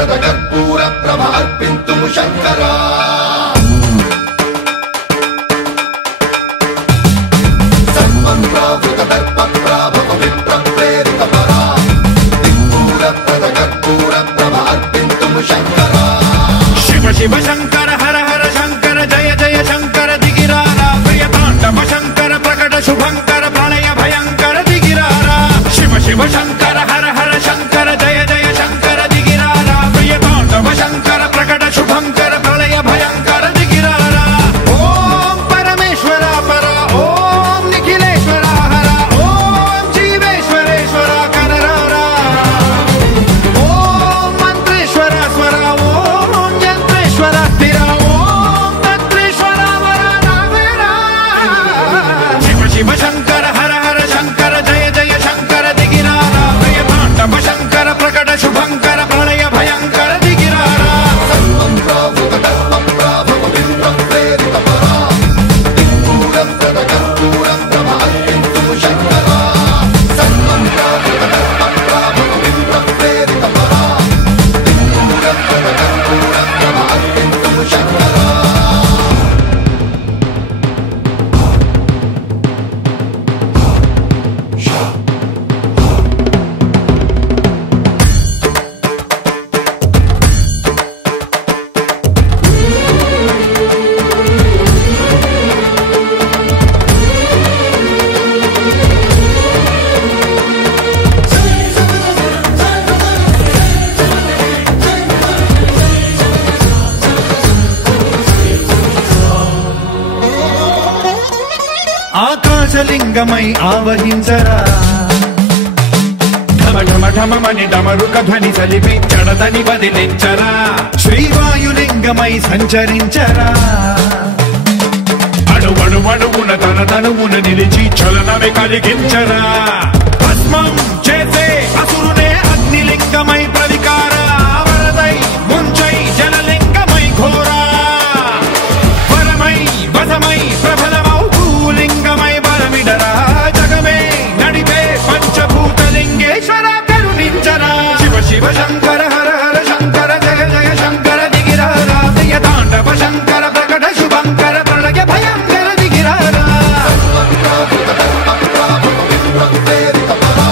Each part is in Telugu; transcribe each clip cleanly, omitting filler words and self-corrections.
శూరప్రద కర్పూర ప్రభ అర్పింతుము శంకరా సర్వం ప్రావృత దర్ప ప్రాభవ విప్ర ప్రేరిత పరా శూరప్రద కర్పూర ప్రభ అర్పింతుము శంకరా శివ శివ శంకర హర హర శంకర జయ జయ శంకర దిగిరారా ప్రియ తాండవ శంకర ప్రకట శుభంకర ప్రళయ భయంకర దిగిరారా శివ శివ శంకర హర హర శంకర జయ జయ శంకర దిగిరారా ప్రియ తాండవ శంకర ప్రకట శుభంకర ప్రళయ భయంకర దిగిరారా ఓం పరమేశ్వర పర ఓం నిఖిలేశ్వర హర ఓం జీవేశ్వరేశ్వర కరరారా ఓం మంత్రేశ్వర స్వర ఓం యంత్రేశ్వర స్థిర ఓం తంత్రేశ్వర వర నావేరా శివ శివ శంకర హర హర శంకర జయ జయ శంకర దిగిరారా ప్రియ తాండవ శంకర ప్రకట శుభంకర ప్రళయ భయంకర దిగిరారా సర్వం ప్రావృత దర్ప ప్రాభవ విప్ర ప్రేరిత పరా శూరప్రద కర్పూర ప్రభ అర్పింతుము శంకరా సర్వం ప్రావృత దర్ప ప్రాభవ విప్ర ప్రేరిత పరా శూరప్రద కర్పూర ప్రభ అర్పింతుము శంకరా ఆకాశలింగమై ఆవహించరా ఢమ ఢమ ఢమమని డమరుక ధ్వని సలిపి జడదని వదిలించరా శ్రీవాయులింగమై సంచరించరా అణువణువున తన తనువున నిలిచి చలనమే కలిగించరా భస్మం చేసే అసురునే అగ్నిలింగమై ప్రవికార వరదై ముంచై జలలింగమై ఘోరా వరమై వసమై ప్రబలమౌ భూలింగమై బలమిడరా జగమే నడిపే పంచభూతలింగేశ్వర కరుణించరా శివ శివ శంకర హర హర శంకర జయ జయ శంకర దిగిరారా ప్రియ తాండవ శంకర ప్రకట శుభంకర ప్రళయ భయంకర దిగిరారా సర్వం ప్రావృత దర్ప ప్రాభవ విప్ర ప్రేరిత పరా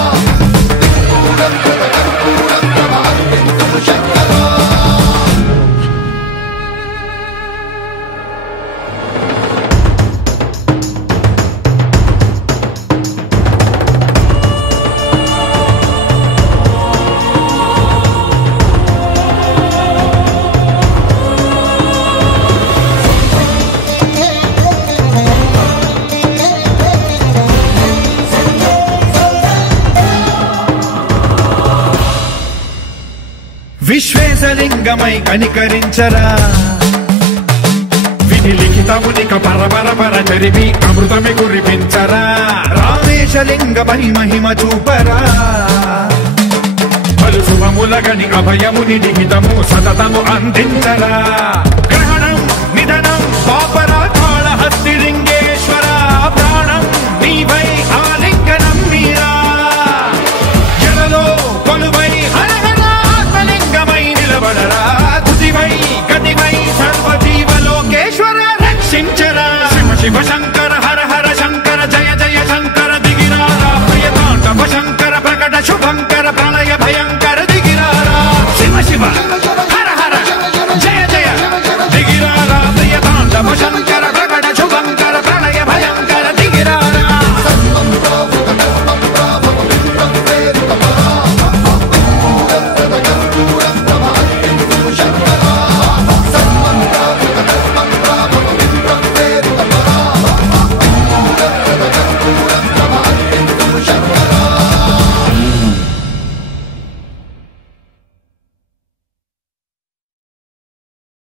శూరప్రద కర్పూర ప్రభ అర్పింతుము శంకరా విశ్వేశలింగమై కనికరించరా విధి లిఖితమునిక పరపర చరివి అమృతమి కురిపించరా రామేశలింగమై మహిమ చూపరా పలు శుభములగని అభయముని లిఖితము సతతము అందించరా గ్రహణం నిధనం పాపరా కాళహస్తి లింగేశ్వర ప్రాణం నీవై ఆలింగనం మీరా జలలో కొలువై హర హర ఆత్మలింగమై నిలబడరా తుదివై గతివై సర్వజీవలోకేశ్వర రక్షించరా శివ శివ శంకర